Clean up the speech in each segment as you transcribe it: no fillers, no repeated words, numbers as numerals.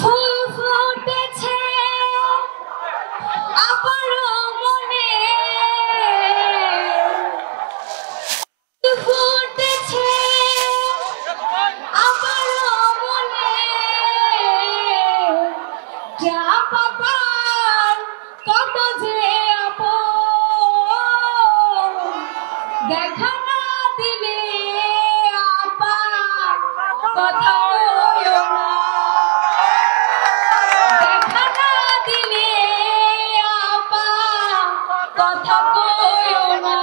ফুল ফুটেছে আপার মনে, ফুটেছে আপার মনে, যা পাপার কত যে আপন, দেখা না দিলে আপা কথা কইও না, দেখা না দিলে আপা কথা কইও না।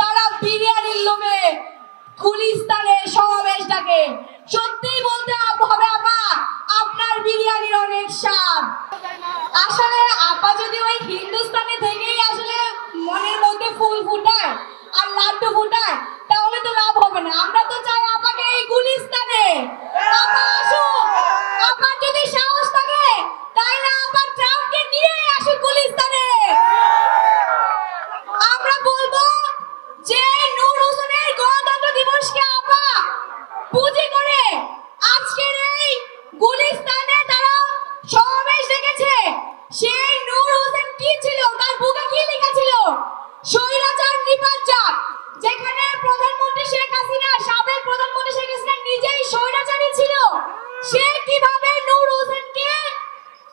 তারা বিরিয়ানির লোভে গুলিস্তানের সমাবেশ ডাকে। সত্যি বলতে হবে আপা, আপনার বিরিয়ানির অনেক স্বাদ। আসলে আপা যদি ওই হিন্দুস্তানি থেকেই আসলে মনের মধ্যে ফুল ফুটায় আর লাড্ডু ফুটায় তাহলে তো লাভ হবে না। আমরা তো চাই আপাকে এই গুলিস্তানে। আপা আসুক, আপার যদি সাহস থাকে তাহলে আপার ট্রামকে নিয়ে আসুক গুলিস্তানে। আমরা বলবো যে নূর হোসেনের গণতন্ত্র দিবসকে আপা পুঁজি করে আজকের এই গুলিস্তানে তারা সমাবেশ ডেকেছে। সেই নূর হোসেন কি ছিল, তার বুকে কি লেখা ছিল? স্বৈরাচার নিপাত। যেখানে প্রধানমন্ত্রী শেখ হাসিনা, সাবেক প্রধানমন্ত্রী শেখ হাসিনা নিজেই স্বৈরাচারী ছিল, সে কিভাবে নূর হোসেনকে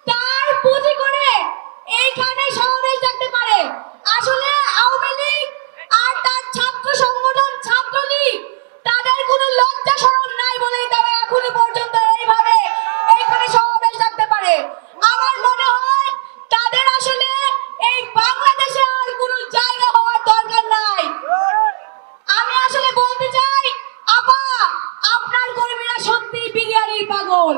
তার পুঁজি করে এইখানে সমাবেশ ডাকতে পারে? আসলে আওয়ামী লীগ আর তার ছাত্র সংগঠন ছাত্রলীগ তাদের কোনো লজ্জা শরম নাই বলেই তারা এখনো পর্যন্ত এইভাবে এইখানে সমাবেশ ডাকতে পারে। আমার মনে হয় তাদের আসলে এই বাংলাদেশে আর কোনো জায়গা হওয়ার দরকার নাই। আমি আসলে বলতে চাই আপা, আপনার কর্মীরা সত্যি বিরিয়ানির পাগল।